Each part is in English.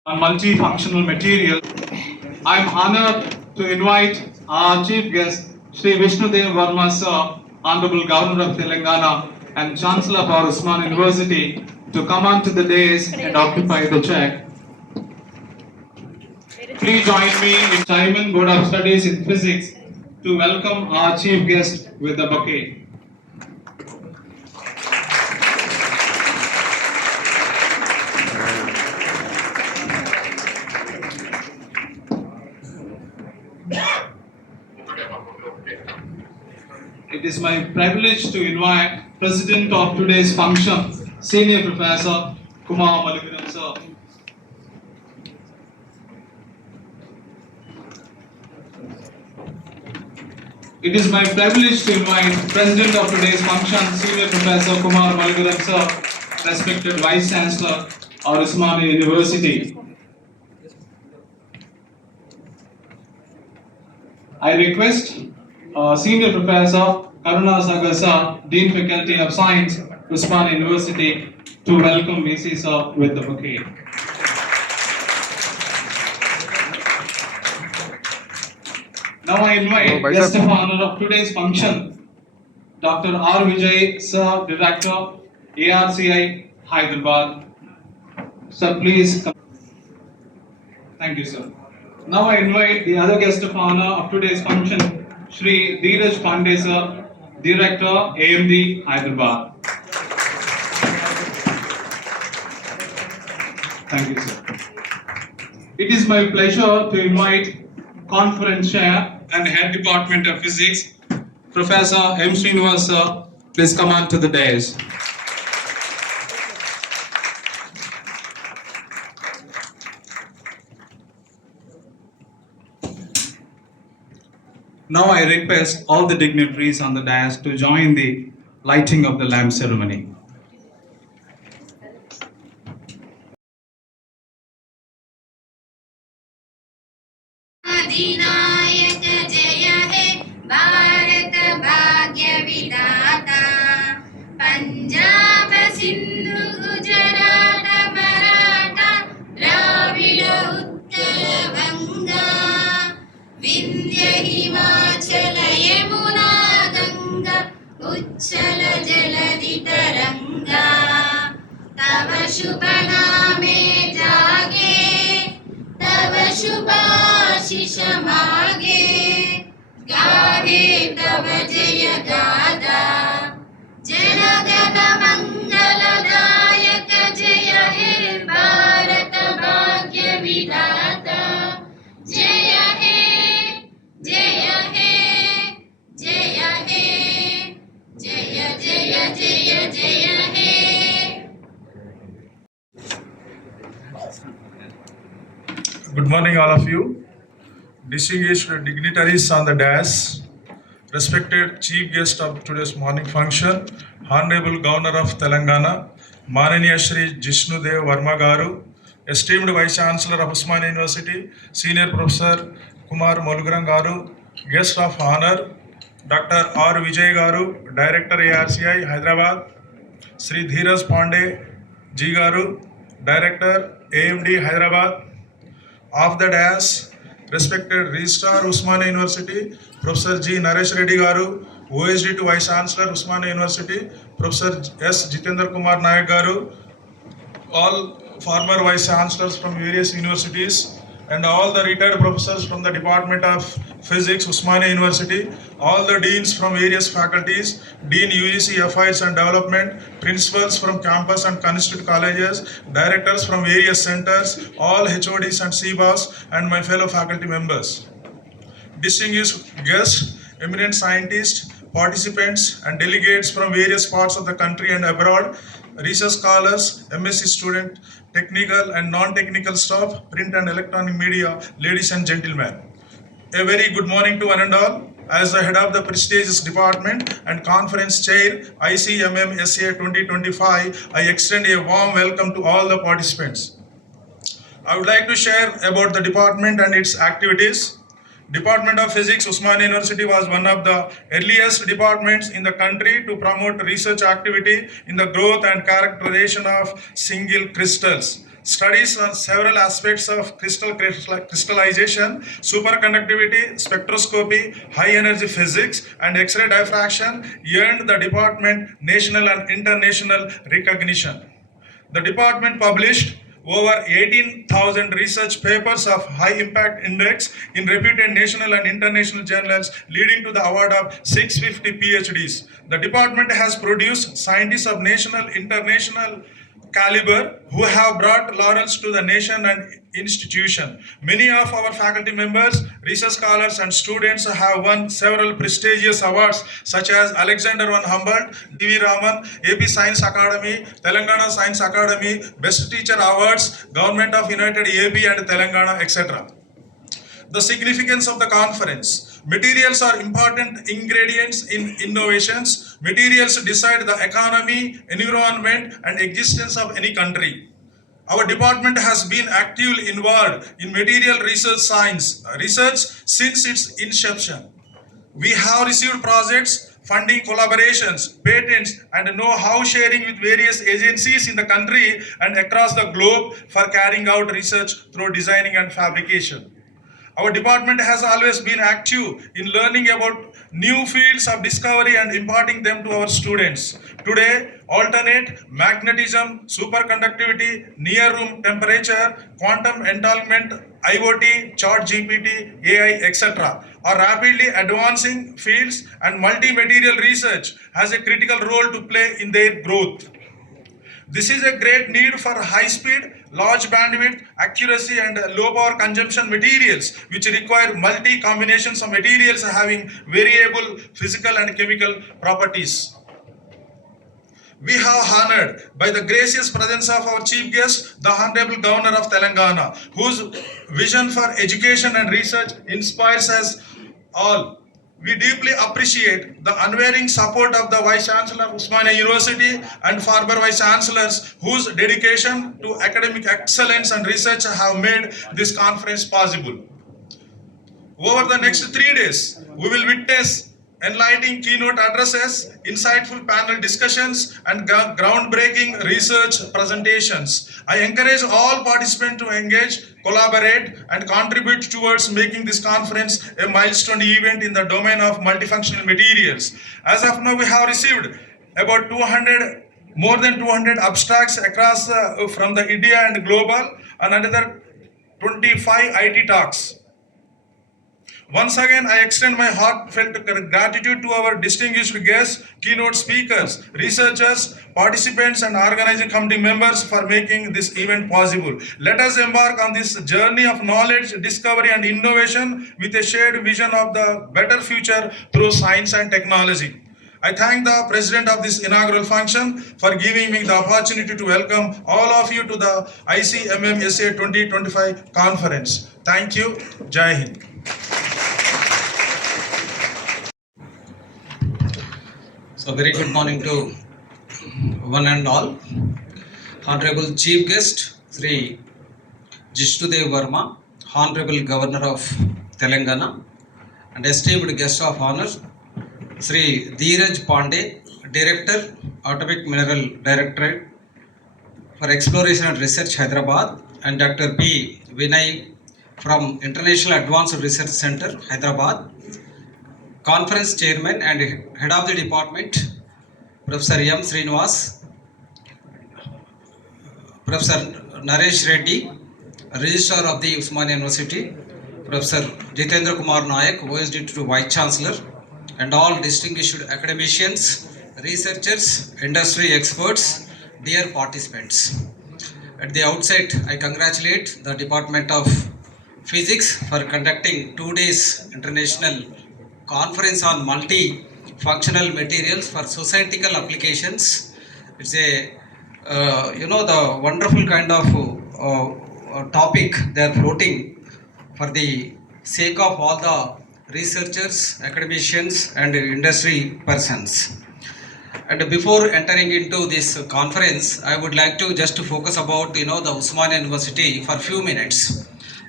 on multifunctional material. I am honored to invite our chief guest, Sri Vishnu Varma sir, Honorable Governor of Telangana and Chancellor of our Usman University, to come onto the dais and occupy the chair. Please join me in Simon Board of Studies in Physics to welcome our chief guest with a bouquet. It is my privilege to invite President of today's function, Senior Professor Kumar Malikaram sir. It is my privilege to invite President of today's function, Senior Professor Kumar Malikaram sir, respected Vice Chancellor of Usman University. I request Senior Professor Karuna Sagar sir, Dean Faculty of Science, Usman University, to welcome VC sir with the bouquet. Now I invite guest of honor of today's function, Dr. R. Vijay sir, Director, ARCI, Hyderabad. Sir, please come. Thank you, sir. Now I invite the other guest of honor of today's function, Shri Dheeraj Pandey sir, Director, AMD, Hyderabad. Thank you, sir. It is my pleasure to invite Conference Chair and Head Department of Physics, Professor M. Srinivas sir. Please come on to the dais. Now I request all the dignitaries on the dais to join the lighting of the lamp ceremony. अधिनायक जय हे भारत भाग्य विधाता पंजाब सिंधु गुजरात मराठा द्राविड उत्कल गंगा विंध्य हिमाचल यमुना गंगा उच्छल जलधि तरंगा तव शुभ नामे जागे तव शुभाशिष मागे गाहे तव जय गाथा जनगण मंगलदायक जय हे भारत भाग्य विधाता जय हे जय हे जय हे जय जय जय जय हे. Good morning, all of you. Distinguished dignitaries on the dais, respected chief guest of today's morning function, Honorable Governor of Telangana, Mananiya Shri Jishnu Varma Garu, esteemed Vice Chancellor of Usman University, Senior Professor Kumar Malikaram Garu, guest of honor, Dr. R. Vijay Garu, Director ARCI, Hyderabad, Sri Dheeraj Pandey G. Garu, Director AMD, Hyderabad. Of the dais, respected Registrar Usmania University, Professor G. Naresh Reddy Garu, OSD to Vice Chancellor Usmania University, Professor S. Jitendra Kumar Nayak Garu, all former Vice Chancellors from various universities, and all the retired professors from the Department of Physics, Usmania University, all the deans from various faculties, Dean UGC Affairs and Development, principals from campus and constitute colleges, directors from various centers, all HODs and CBAs, and my fellow faculty members. Distinguished guests, eminent scientists, participants, and delegates from various parts of the country and abroad, research scholars, MSc student, technical and non-technical staff, print and electronic media, ladies and gentlemen. A very good morning to one and all. As the head of the prestigious department and conference chair, ICMMSA-25, I extend a warm welcome to all the participants. I would like to share about the department and its activities. Department of Physics, Usmania University was one of the earliest departments in the country to promote research activity in the growth and characterization of single crystals. studies on several aspects of crystallization, superconductivity, spectroscopy, high energy physics, and X-ray diffraction earned the department national and international recognition. The department published over 18,000 research papers of high impact index in reputed national and international journals, leading to the award of 650 PhDs. The department has produced scientists of national, international caliber who have brought laurels to the nation and institution. Many of our faculty members, research scholars, and students have won several prestigious awards such as Alexander von Humboldt, D.V. Raman, AP Science Academy, Telangana Science Academy, Best Teacher Awards, Government of United AP and Telangana, etc. The significance of the conference. Materials are important ingredients in innovations. Materials decide the economy, environment, and existence of any country. Our department has been actively involved in material research science research since its inception. We have received projects, funding collaborations, patents, and know-how sharing with various agencies in the country and across the globe for carrying out research through designing and fabrication. Our department has always been active in learning about new fields of discovery and imparting them to our students. Today, alternate, magnetism, superconductivity, near room temperature, quantum entanglement, IoT, chart GPT, AI, etc. are rapidly advancing fields, and multi-material research has a critical role to play in their growth. This is a great need for high speed, large bandwidth, accuracy, and low power consumption materials, which require multi combinations of materials having variable physical and chemical properties. We have honored by the gracious presence of our chief guest, the Honorable Governor of Telangana, whose vision for education and research inspires us all. We deeply appreciate the unwavering support of the Vice Chancellor of Osmania University and former Vice Chancellors whose dedication to academic excellence and research have made this conference possible. Over the next 3 days, we will witness enlightening keynote addresses, insightful panel discussions, and groundbreaking research presentations. I encourage all participants to engage, collaborate, and contribute towards making this conference a milestone event in the domain of multifunctional materials. As of now, we have received about more than 200 abstracts across from the India and global, and another 25 IT talks. Once again, I extend my heartfelt gratitude to our distinguished guests, keynote speakers, researchers, participants, and organizing committee members for making this event possible. Let us embark on this journey of knowledge, discovery, and innovation with a shared vision of the better future through science and technology. I thank the President of this inaugural function for giving me the opportunity to welcome all of you to the ICMMSA-25 conference. Thank you. Jai Hind. So very good morning to one and all. Honorable Chief Guest, Sri Jishnu Varma, Honorable Governor of Telangana, and esteemed guest of honor, Sri Dheeraj Pandey, Director, Atomic Mineral Directorate for Exploration and Research, Hyderabad, and Dr. P. Vinay from International Advanced Research Center, Hyderabad. Conference Chairman and Head of the Department, Professor M. Srinivas, Professor Naresh Reddy, Registrar of the Osmania University, Professor Jitendra Kumar Nayak, OSD to Vice Chancellor, and all distinguished academicians, researchers, industry experts, dear participants. At the outset, I congratulate the Department of Physics for conducting 2 days international conference on multi-functional materials for societal applications. It's a the wonderful kind of topic they are floating for the sake of all the researchers, academicians, and industry persons. And before entering into this conference, I would like to just focus about the Osmania University for a few minutes,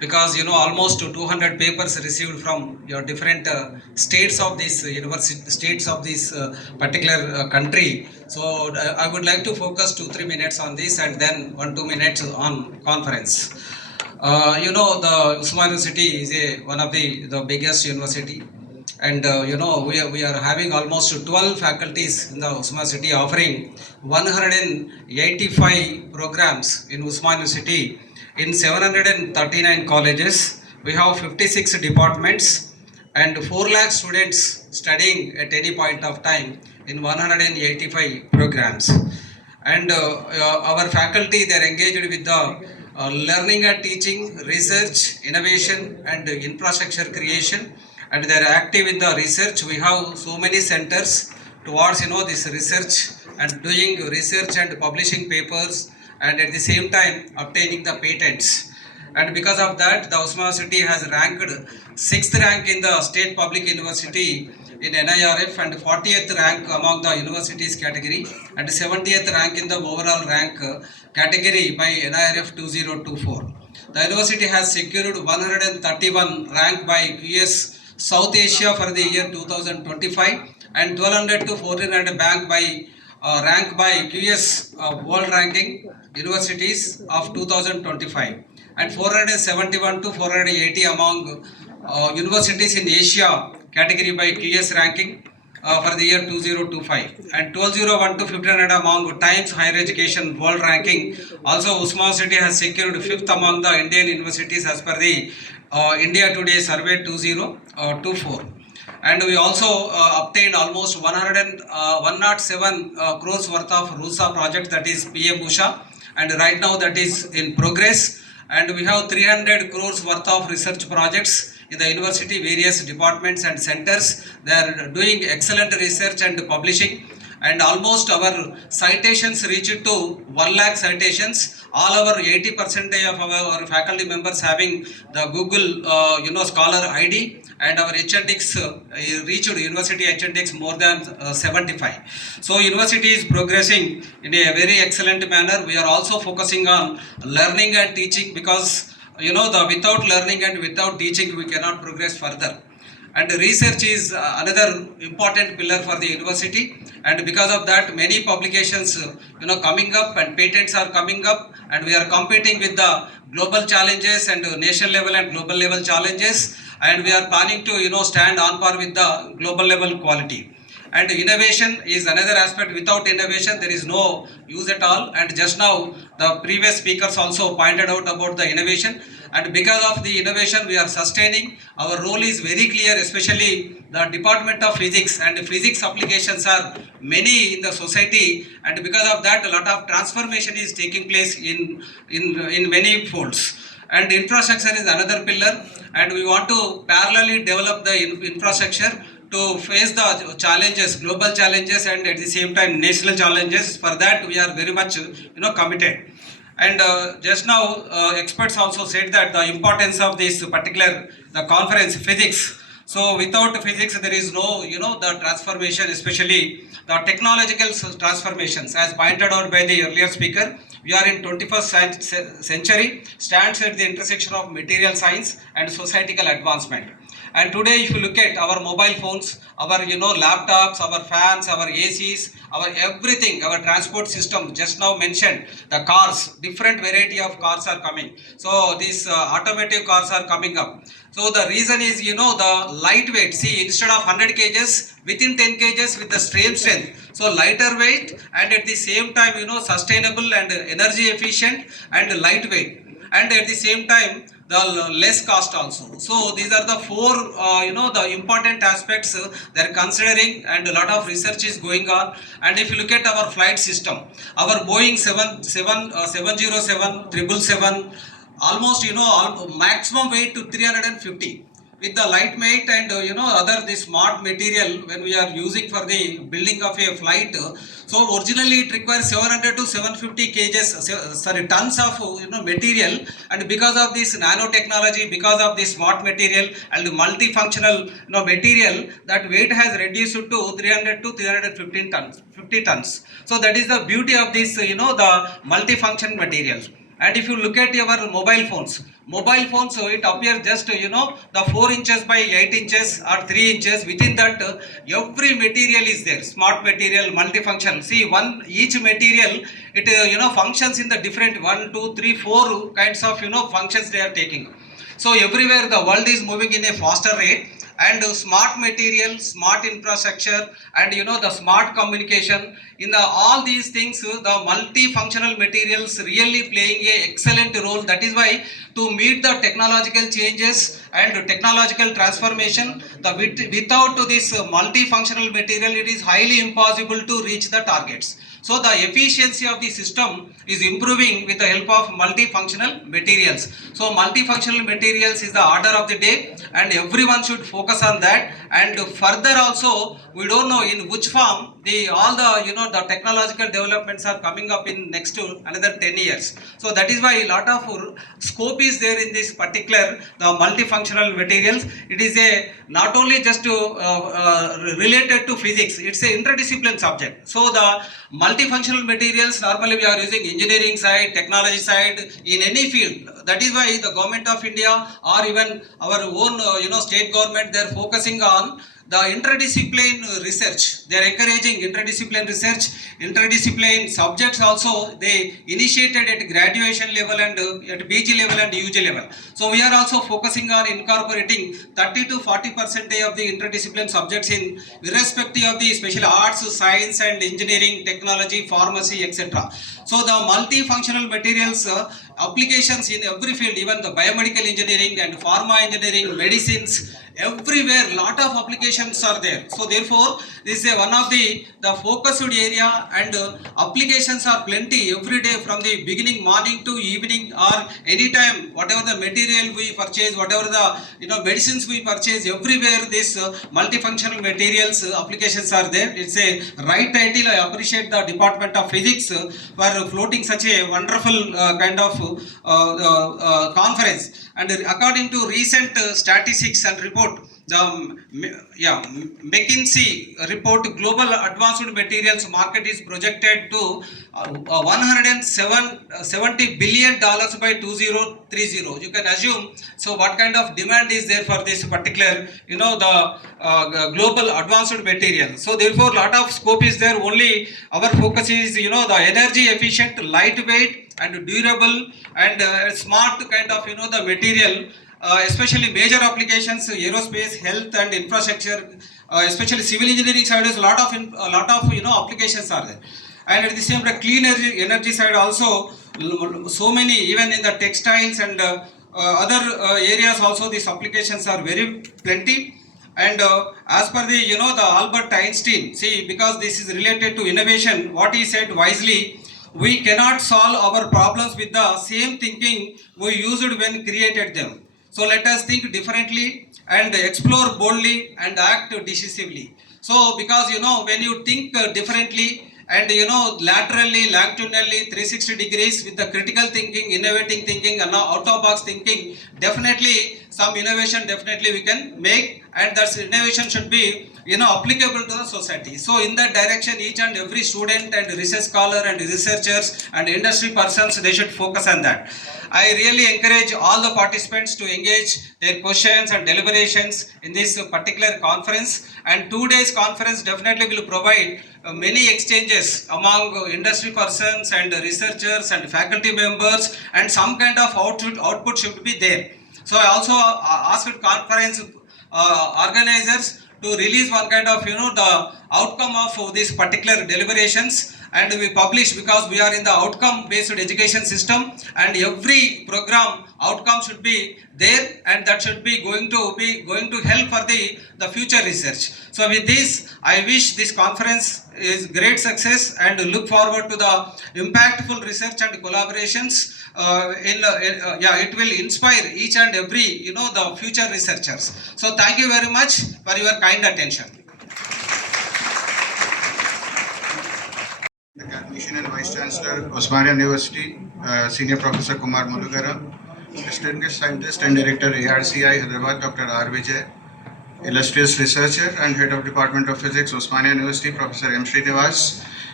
because almost 200 papers received from your different states of this university, states of this particular country. So I would like to focus 2-3 minutes on this and then 1-2 minutes on conference. The Usman University is one of the biggest university, and we are having almost 12 faculties in the Usman University, offering 185 programs in Usman University in 739 colleges. We have 56 departments and 4 lakh students studying at any point of time in 185 programs. And our faculty, they are engaged with the learning and teaching, research, innovation and infrastructure creation, and they are active in the research. We have so many centers towards this research and doing research and publishing papers, and at the same time obtaining the patents. And because of that, the Usman University has ranked 6th rank in the state public university in NIRF, and 40th rank among the universities category, and 70th rank in the overall rank category by NIRF 2024. The university has secured 131 rank by QS South Asia for the year 2025, and 1200 to 1400 rank by QS World Ranking Universities of 2025, and 471 to 480 among universities in Asia category by QS ranking for the year 2025, and 1201 to 1500 among Times Higher Education World Ranking. Also, Usman University has secured 5th among the Indian universities as per the India Today Survey 2024. And we also obtained almost 107 crores worth of RUSA project, that is PM Usha, and right now that is in progress. And we have 300 crores worth of research projects in the university, various departments and centers. They are doing excellent research and publishing, and almost our citations reach to 1 lakh citations. All our 80% of our faculty members having the Google Scholar ID, and our HNDX reached university HNDX more than 75. So university is progressing in a very excellent manner. We are also focusing on learning and teaching, because without learning and without teaching we cannot progress further. And research is another important pillar for the university, and because of that many publications coming up, and patents are coming up, and we are competing with the global challenges and national level and global level challenges, and we are planning to stand on par with the global level quality. And innovation is another aspect. Without innovation there is no use at all, and just now the previous speakers also pointed out about the innovation, and because of the innovation we are sustaining. Our role is very clear, especially the Department of Physics, and physics applications are many in the society, and because of that a lot of transformation is taking place in many folds. And infrastructure is another pillar, and we want to parallelly develop the infrastructure to face the challenges, global challenges, and at the same time national challenges. For that we are very much committed. And just now experts also said that the importance of this particular the conference, physics. So without physics there is no the transformation, especially the technological transformations, as pointed out by the earlier speaker. We are in 21st century, stands at the intersection of material science and societal advancement. And today if you look at our mobile phones, our laptops, our fans, our ACs, our everything, our transport system, just now mentioned the cars, different variety of cars are coming. So these automotive cars are coming up. So the reason is the lightweight. See, instead of 100 kgs, within 10 kgs with the same strength. So lighter weight, and at the same time sustainable and energy efficient and lightweight, and at the same time the less cost also. So these are the 4 the important aspects they are considering, and a lot of research is going on. And if you look at our flight system, our Boeing 707, 777, almost maximum weight to 350, with the lightweight and other the smart material when we are using for the building of a flight. So originally it requires 700 to 750 kgs, tons of material, and because of this nanotechnology, because of this smart material and multifunctional material, that weight has reduced to 300 to 315 tons, 50 tons. So that is the beauty of this the multifunction materials. And if you look at your mobile phones, it appears just the 4 inches by 8 inches or 3 inches. Within that, every material is there. Smart material, multifunction. See, each material, it functions in the different 1, 2, 3, 4 kinds of functions they are taking. So everywhere the world is moving in a faster rate, and smart material, smart infrastructure, and the smart communication, in all these things, the multifunctional materials really playing a excellent role. That is why, to meet the technological changes and technological transformation, without this multifunctional material, it is highly impossible to reach the targets. So the efficiency of the system is improving with the help of multifunctional materials. So multifunctional materials is the order of the day, and everyone should focus on that. And further also, we don't know in which form all the technological developments are coming up in next to another 10 years. So that is why a lot of scope is there in this particular the multifunctional materials. It is not only just related to physics, it's an interdiscipline subject. So the multifunctional materials, normally we are using engineering side, technology side, in any field. That is why the government of India, or even our own state government, they are focusing on the interdiscipline research. They are encouraging interdiscipline research, interdiscipline subjects also. They initiated at graduation level and at PG level and UG level. So we are also focusing on incorporating 30 to 40% of the interdiscipline subjects in irrespective of the special arts, science and engineering, technology, pharmacy, etc. So the multifunctional materials applications in every field, even the biomedical engineering and pharma engineering, medicines, everywhere lot of applications are there. So therefore, this is one of the focused area, and applications are plenty every day, from the beginning morning to evening, or anytime, whatever the material we purchase, whatever the medicines we purchase, everywhere this multifunctional materials applications are there. It's a right title. I appreciate the Department of Physics for floating such a wonderful kind of conference. And according to recent statistics and report, the McKinsey report, global advanced materials market is projected to $170 billion by 2030. You can assume, so what kind of demand is there for this particular, the global advanced material. So therefore, lot of scope is there. Only our focus is, the energy efficient, lightweight and durable and smart kind of, the material. Especially major applications, aerospace, health and infrastructure, especially civil engineering side, is a lot of applications are there. And at the same time, clean energy side also, so many, even in the textiles and other areas also, these applications are very plenty. And as per the the Albert Einstein, see, because this is related to innovation, what he said wisely, we cannot solve our problems with the same thinking we used when created them. So let us think differently and explore boldly and act decisively. So because when you think differently and laterally, longitudinally, 360 degrees, with the critical thinking, innovating thinking and out of box thinking, definitely some innovation definitely we can make, and that innovation should be applicable to the society. So in that direction, each and every student and research scholar and researchers and industry persons, they should focus on that. I really encourage all the participants to engage their questions and deliberations in this particular conference. And 2 days conference definitely will provide many exchanges among industry persons and researchers and faculty members, and some kind of output should be there. So I also asked conference organizers to release one kind of the outcome of this particular deliberations, and we publish, because we are in the outcome based education system, and every program outcome should be there, and that should be going to help for the future research. So with this, I wish this conference is great success and look forward to the impactful research and collaborations. It will inspire each and every the future researchers. So thank you very much for your kind attention. The Academician and Vice Chancellor, Osmania University, Senior Professor Kumar Mulugara, Distinguished Scientist and Director, ARCI, Hyderabad, Dr. R. Vijay, Illustrious Researcher and Head of Department of Physics, Osmania University, Professor M. Srinivas,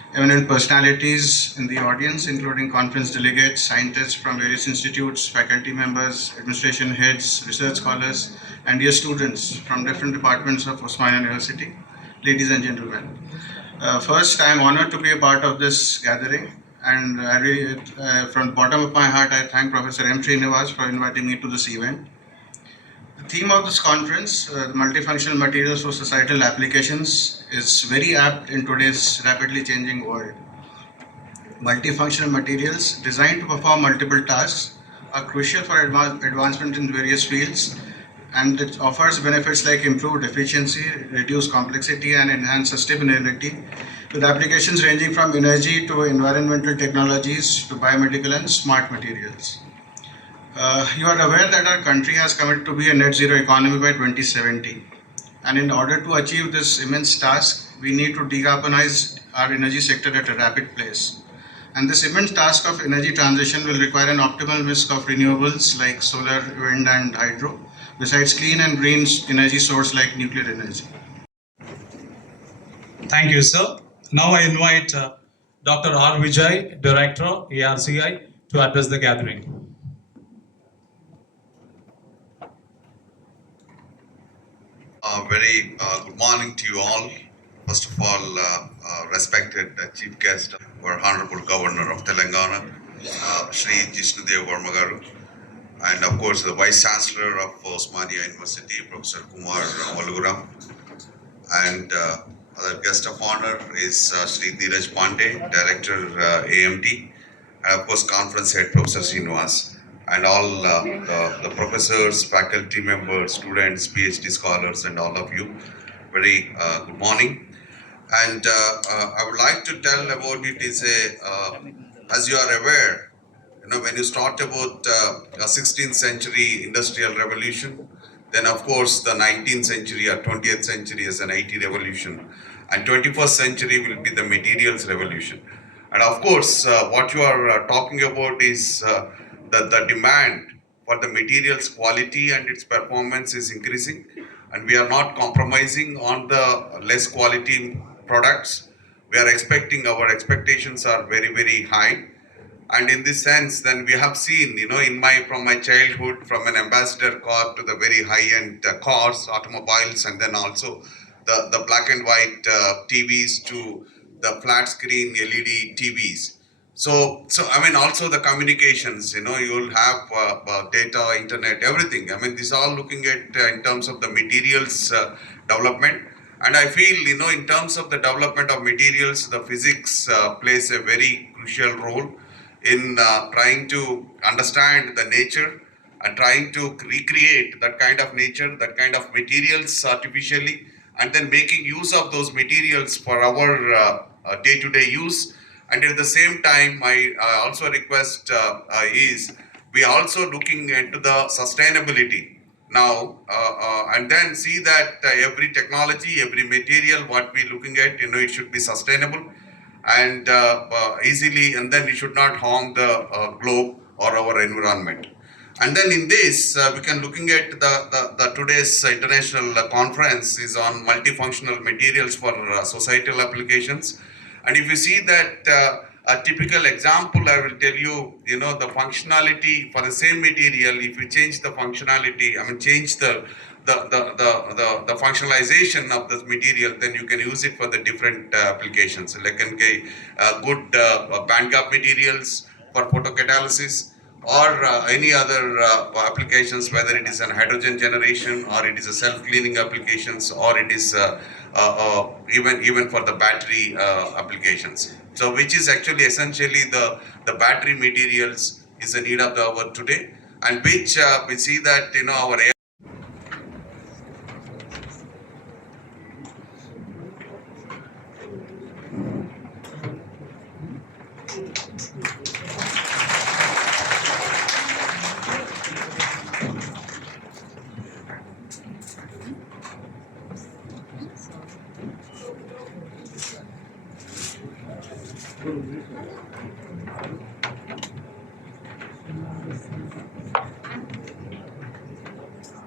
eminent personalities in the audience, including conference delegates, scientists from various institutes, faculty members, administration heads, research scholars, and dear students from different departments of Osmania University, ladies and gentlemen. First, I am honored to be a part of this gathering, and I really, from the bottom of my heart, I thank Professor M. Srinivas for inviting me to this event. The theme of this conference, multifunctional materials for societal applications, is very apt in today's rapidly changing world. Multifunctional materials designed to perform multiple tasks are crucial for advancement in various fields, and it offers benefits like improved efficiency, reduced complexity, and enhanced sustainability, with applications ranging from energy to environmental technologies to biomedical and smart materials. You are aware that our country has committed to be a net zero economy by 2070. And in order to achieve this immense task, we need to decarbonize our energy sector at a rapid pace. And this immense task of energy transition will require an optimal mix of renewables like solar, wind, and hydro, besides clean and green energy source like nuclear energy. Thank you, sir. Now I invite Dr. R. Vijay, Director, ARCI, to address the gathering. Very good morning to you all. First of all, respected Chief Guest, our Honorable Governor of Telangana, Shri Jishnu Varma garu, and of course the Vice Chancellor of Osmania University, Professor Kumar Malugura, and other guest of honor is Shri Dheeraj Pandey, Director AMT, and of course Conference Head Professor Srinivas, and all the professors, faculty members, students, PhD scholars, and all of you. Very good morning. And I would like to tell about it is as you are aware, when you start about the 16th century industrial revolution, then of course the 19th century or 20th century is an IT revolution, and 21st century will be the materials revolution. And of course, what you are talking about is the demand for the materials quality and its performance is increasing, and we are not compromising on the less quality products. We are expecting, our expectations are very, very high. And in this sense, then we have seen, from my childhood, from an ambassador car to the very high-end cars, automobiles, and then also the black and white TVs to the flat screen LED TVs. So I mean, also the communications, you will have data, internet, everything. I mean, this all looking at in terms of the materials development. And I feel, in terms of the development of materials, the physics plays a very crucial role in trying to understand the nature and trying to recreate that kind of nature, that kind of materials artificially, and then making use of those materials for our day-to-day use. And at the same time, I also request is we also looking into the sustainability now, and then see that every technology, every material, what we looking at, it should be sustainable and easily, and then it should not harm the globe or our environment. And then in this, we can looking at the today's international conference is on multifunctional materials for societal applications. And if you see that a typical example, I will tell you, the functionality for the same material, if you change the functionality, change the functionalization of this material, then you can use it for the different applications. Like good band gap materials for photocatalysis, or any other applications, whether it is an hydrogen generation, or it is a self-cleaning applications, or it is even for the battery applications. So which is actually essentially the battery materials is the need of the hour today, and which we see that our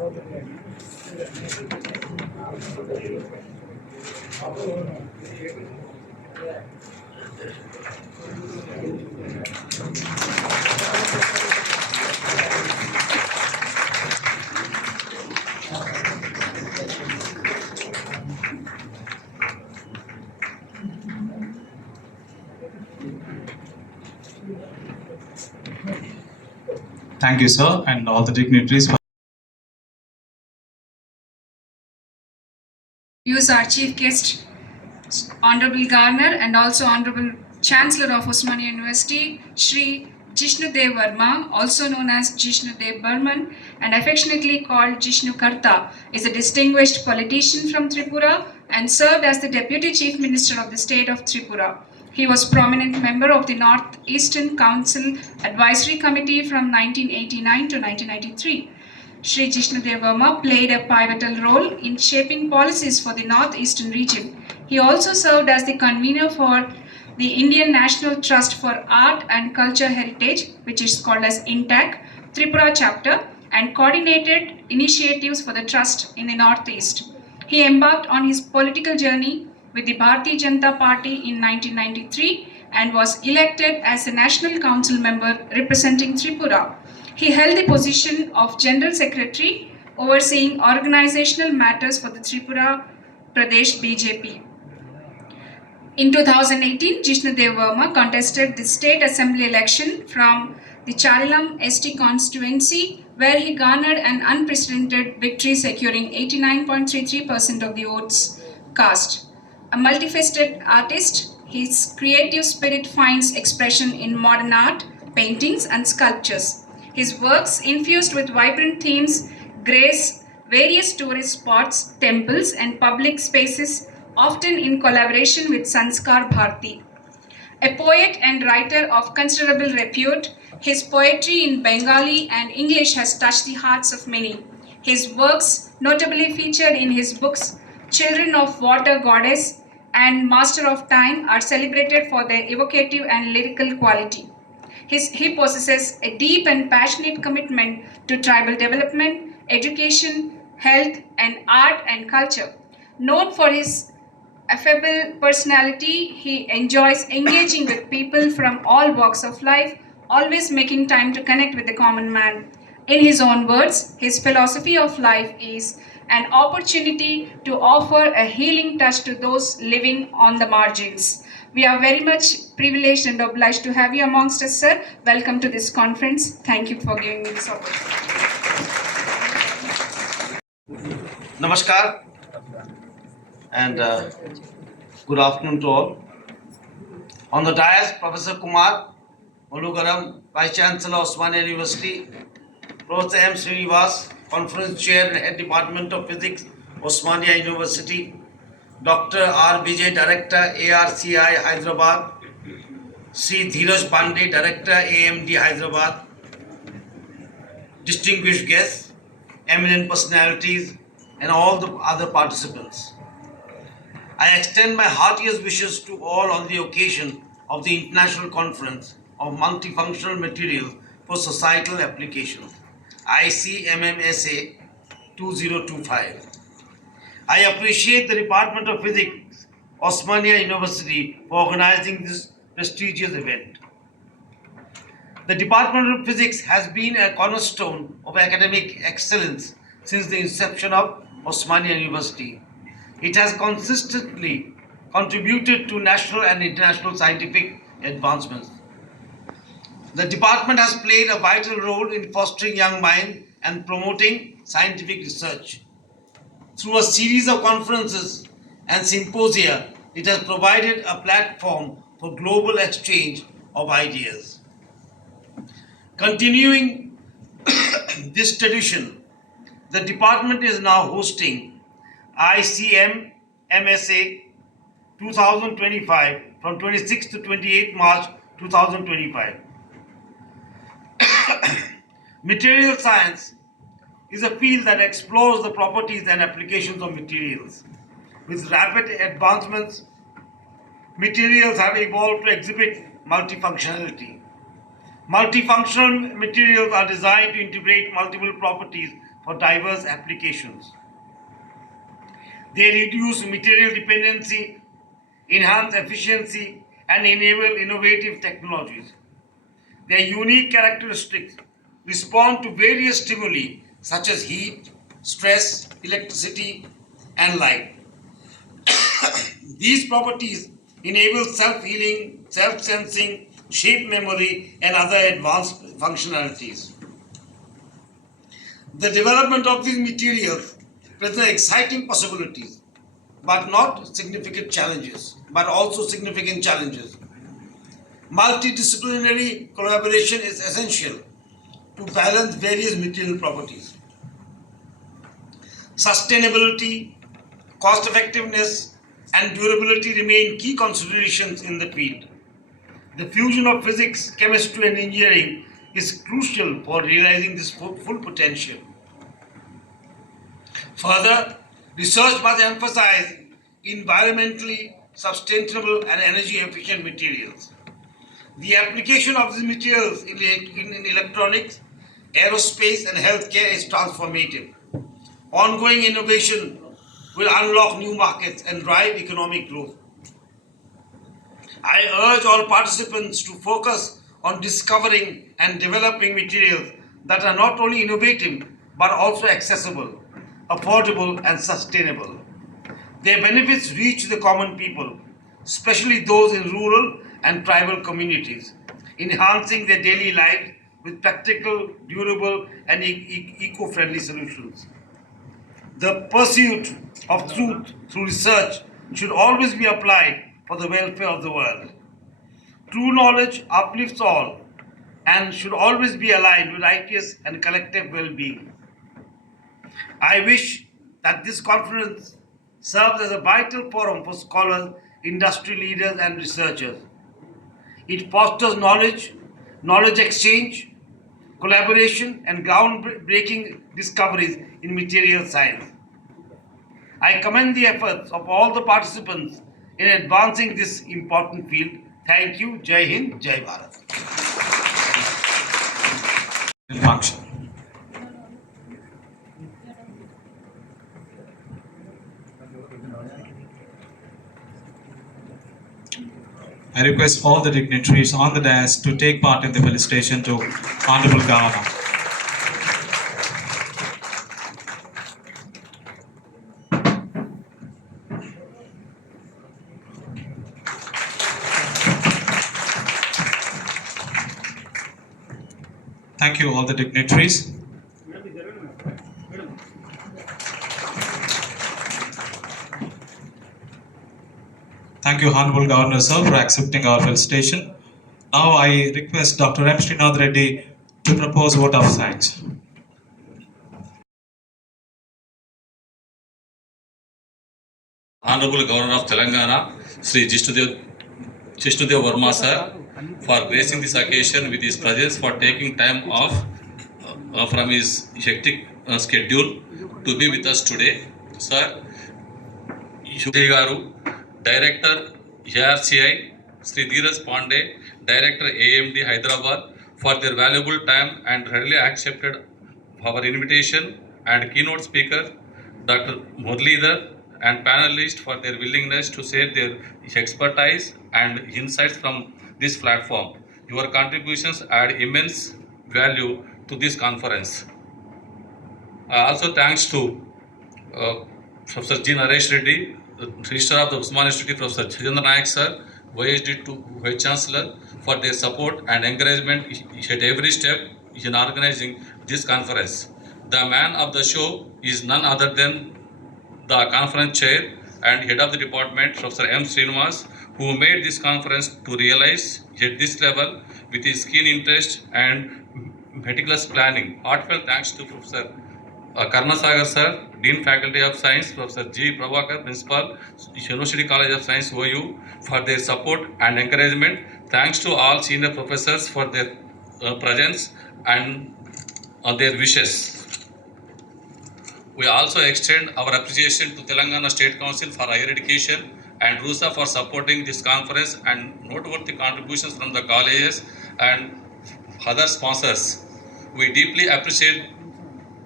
Thank you, sir, and all the dignitaries for Use our chief guest, Honorable Garner, and also Honorable Chancellor of Osmania University, Shri Jishnu Varma, also known as Jishnu Burman, and affectionately called Jishnu Karta, is a distinguished politician from Tripura and served as the Deputy Chief Minister of the state of Tripura. He was prominent member of the North Eastern Council Advisory Committee from 1989 to 1993. Shri Jishnu Varma played a pivotal role in shaping policies for the North-Eastern region. He also served as the convener for the Indian National Trust for Art and Culture Heritage, which is called as INTAC, Tripura chapter, and coordinated initiatives for the trust in the Northeast. He embarked on his political journey with the Bharatiya Janata Party in 1993 and was elected as a National Council member representing Tripura. He held the position of General Secretary, overseeing organizational matters for the Tripura Pradesh BJP. In 2018, Jishnu Varma contested the state assembly election from the Charilam ST constituency, where he garnered an unprecedented victory, securing 89.33% of the votes cast. A multifaceted artist, his creative spirit finds expression in modern art, paintings, and sculptures. His works, infused with vibrant themes, grace various tourist spots, temples, and public spaces, often in collaboration with Sanskar Bharti. A poet and writer of considerable repute, his poetry in Bengali and English has touched the hearts of many. His works, notably featured in his books Children of Water Goddess and Master of Time, are celebrated for their evocative and lyrical quality. He possesses a deep and passionate commitment to tribal development, education, health, and art and culture. Known for his affable personality, he enjoys engaging with people from all walks of life, always making time to connect with the common man. In his own words, his philosophy of life is an opportunity to offer a healing touch to those living on the margins. We are very much privileged and obliged to have you amongst us, sir. Welcome to this conference. Thank you for giving me this opportunity. Namaskar and good afternoon to all. On the dais, Professor Kumar Mulugaram, Vice Chancellor of Osmania University, Professor M. Srinivas, Conference Chair and Head Department of Physics, Osmania University, Dr. R. Vijay, Director, ARCI, Hyderabad, Sri Dheeraj Pandey, Director, AMD, Hyderabad, distinguished guests, eminent personalities, and all the other participants. I extend my heartiest wishes to all on the occasion of the International Conference of Multifunctional Materials for Societal Applications, ICMMSA-25. I appreciate the Department of Physics, Osmania University, for organizing this prestigious event. The Department of Physics has been a cornerstone of academic excellence since the inception of Osmania University. It has consistently contributed to national and international scientific advancements. The department has played a vital role in fostering young minds and promoting scientific research. Through a series of conferences and symposia, it has provided a platform for global exchange of ideas. Continuing this tradition, the department is now hosting ICMMSA-25 from 26 to 28 March 2025. Material science is a field that explores the properties and applications of materials. With rapid advancements, materials have evolved to exhibit multifunctionality. Multifunctional materials are designed to integrate multiple properties for diverse applications. They reduce material dependency, enhance efficiency, and enable innovative technologies. Their unique characteristics respond to various stimuli such as heat, stress, electricity, and light. These properties enable self-healing, self-sensing, shape memory, and other advanced functionalities. The development of these materials presents exciting possibilities, but also significant challenges. Multidisciplinary collaboration is essential to balance various material properties. Sustainability, cost effectiveness, and durability remain key considerations in the field. The fusion of physics, chemistry, and engineering is crucial for realizing this full potential. Further, research must emphasize environmentally sustainable and energy efficient materials. The application of these materials in electronics, aerospace, and healthcare is transformative. Ongoing innovation will unlock new markets and drive economic growth. I urge all participants to focus on discovering and developing materials that are not only innovative but also accessible, affordable, and sustainable. Their benefits reach the common people, especially those in rural and tribal communities, enhancing their daily life with practical, durable, and eco-friendly solutions. The pursuit of truth through research should always be applied for the welfare of the world. True knowledge uplifts all and should always be aligned with righteous and collective well-being. I wish that this conference serves as a vital forum for scholars, industry leaders, and researchers. It fosters knowledge exchange, collaboration, and groundbreaking discoveries in material science. I commend the efforts of all the participants in advancing this important field. Thank you. Jai Hind, Jai Bharat. Function. I request all the dignitaries on the dais to take part in the felicitation to Honorable Governor. Thank you, all the dignitaries. Thank you, Honorable Governor Sir, for accepting our felicitation. Now I request Dr. M. Srinivas Reddy to propose vote of thanks. Honorable Governor of Telangana, Sri Jishnu Varma sir, for gracing this occasion with his presence, for taking time off from his hectic schedule to be with us today. Sir, Shubhi Garu, Director ARCI, Sri Dheeraj Pandey, Director AMD Hyderabad, for their valuable time and readily accepted our invitation, and keynote speaker Dr. Murlidhar and panelists for their willingness to share their expertise and insights from this platform. Your contributions add immense value to this conference. Also thanks to Professor G. Naresh Reddy, Registrar of the Usman Institute, Professor Chandra Nayak sir, VSD to Vice Chancellor, for their support and encouragement at every step in organizing this conference. The man of the show is none other than the conference chair and head of the department, Professor M. Srinivas, who made this conference to realize at this level with his keen interest and meticulous planning. Heartfelt thanks to Professor Karnasagar sir, Dean Faculty of Science, Professor G. Prabhakar, Principal, University College of Science, OU, for their support and encouragement. Thanks to all senior professors for their presence and their wishes. We also extend our appreciation to Telangana State Council for Higher Education and RUSA for supporting this conference and noteworthy contributions from the colleges and other sponsors. We deeply appreciate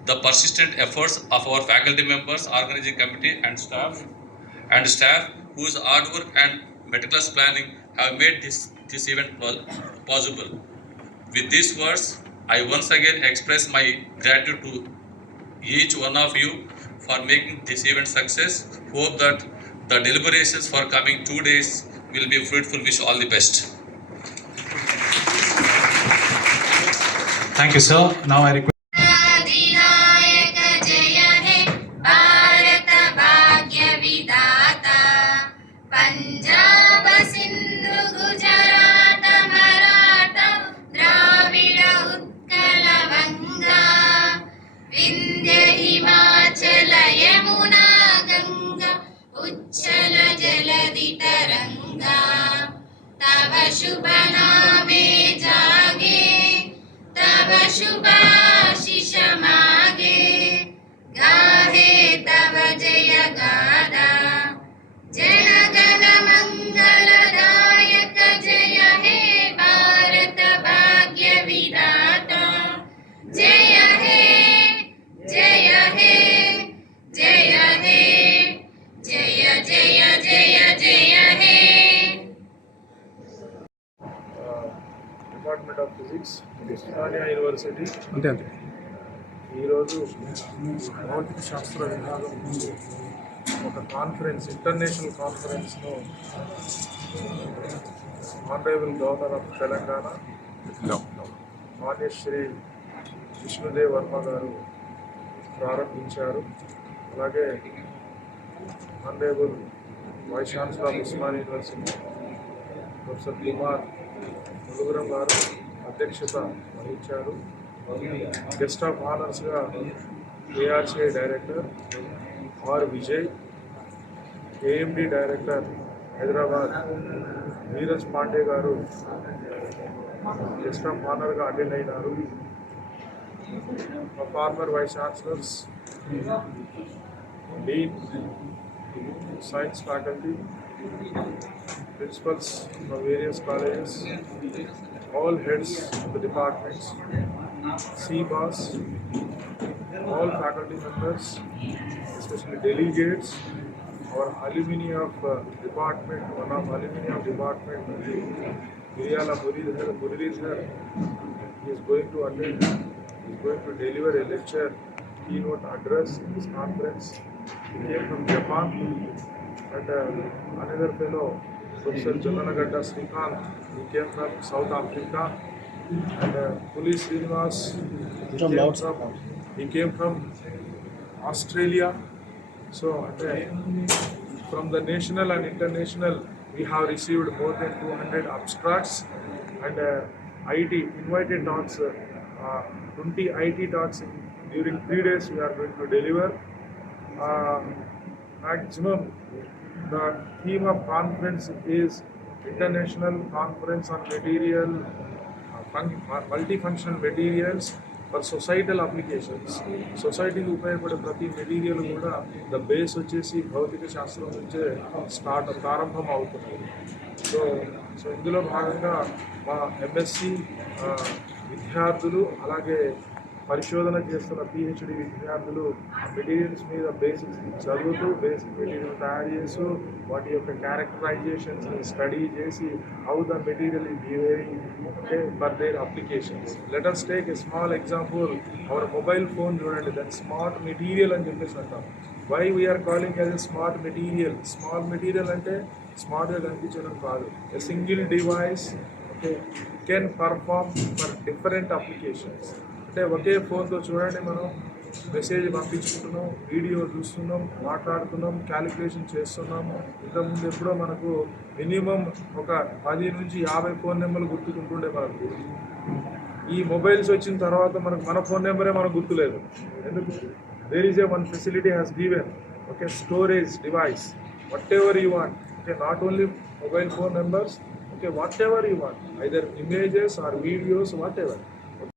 the persistent efforts of our faculty members, organizing committee and staff whose hard work and meticulous planning have made this event possible. With these words, I once again express my gratitude to each one of you for making this event success. Hope that the deliberations for coming 2 days will be fruitful. Wish all the best. Thank you, sir. Now I request अधिनायक जय हे भारत भाग्य विधाता पंजाब सिंधु गुजरात मराठा द्राविड उत्कल गंगा विंध्य हिमाचल यमुना गंगा उच्छल जलधि तरंगा तव शुभ नामे जागे तव शुभाशिष मागे गाहे तव जय गादा जन गण मंगलदायक जय हे भारत भाग्य विधाता जय हे जय हे जय हे जय जय जय जय हे department of physics Osmania university ఈరోజు భౌతిక శాస్త్ర విభాగం ముందు ఒక conference, international కాన్ఫరెన్స్ను honourable governor of Telangana Manya Shri Jishnu Dev Varma గారు ప్రారంభించారు. అలాగే honourable vice chancellor of Osmania university professor Kumar ములుగురం గారు అధ్యక్షత వహించారు. Guest of ఆనర్స్గా ఏఆర్సీఐ director are Vijay, AMD director Hyderabad Neeraj Pandey గారు గెస్ట్ ఆఫ్ ఆనర్గా అటెండ్ అయినారు. Farmer vice chancellors, Deen, science faculty, principals from various colleges, all heads of the departments, CBOS, all faculty members, especially delegates, our alumni of department, one of alumni of department, Miriyala Muridhar, he is going to attend, he is going to deliver a lecture, keynote address in this conference. He came from Japan, and another fellow, Professor Jalanagada Srikanth, he came from South Africa, and Srinivas, he came from Australia. So from the national and international, we have received more than 200 abstracts, and IT invited talks, 20 IT talks during 3 days we are going to deliver. Maximum, the theme of conference is International Conference on Material, Multifunctional Materials for Societal Applications. సొసైటీకి ఉపయోగపడే ప్రతి material కూడా the base వచ్చేసి భౌతిక శాస్త్రం నుంచే ప్రారంభం అవుతుంది. సో ఇందులో భాగంగా మా ఎంఎస్సి విద్యార్థులు అలాగే పరిశోధన చేస్తున్న పిహెచ్డి విద్యార్థులు మెటీరియల్స్ మీద బేసిక్స్ చదువుతూ బేసిక్ మెటీరియల్ తయారు చేస్తూ వాటి యొక్క క్యారెక్టరైజేషన్స్ని స్టడీ చేసి how the material is behaving for their applications. Let us take a small example. Hour mobile phone చూడండి, దాని స్మార్ట్ మెటీరియల్ అని చెప్పేసి అంటాం. Why we are calling as a smart material? Small material అంటే స్మార్ట్గా కనిపించడం కాదు. A single device can perform for different applications. అంటే ఒకే ఫోన్తో చూడండి, మనం మెసేజ్ పంపించుకుంటున్నాం, వీడియో చూస్తున్నాం, మాట్లాడుతున్నాం, క్యాలిక్యులేషన్ చేస్తున్నాము. ఇంతకుముందు ఎప్పుడో మనకు మినిమం ఒక 10 నుంచి 50 ఫోన్ నెంబర్లు గుర్తుకుంటుండే మనకు. ఈ మొబైల్స్ వచ్చిన తర్వాత మనకు మన ఫోన్ నెంబరే మనకు గుర్తులేదు. ఎందుకు? There is a one facility has given, storage device, what ever you want. Not only mobile phone numbers, whatever you want, either images or videos, whatever.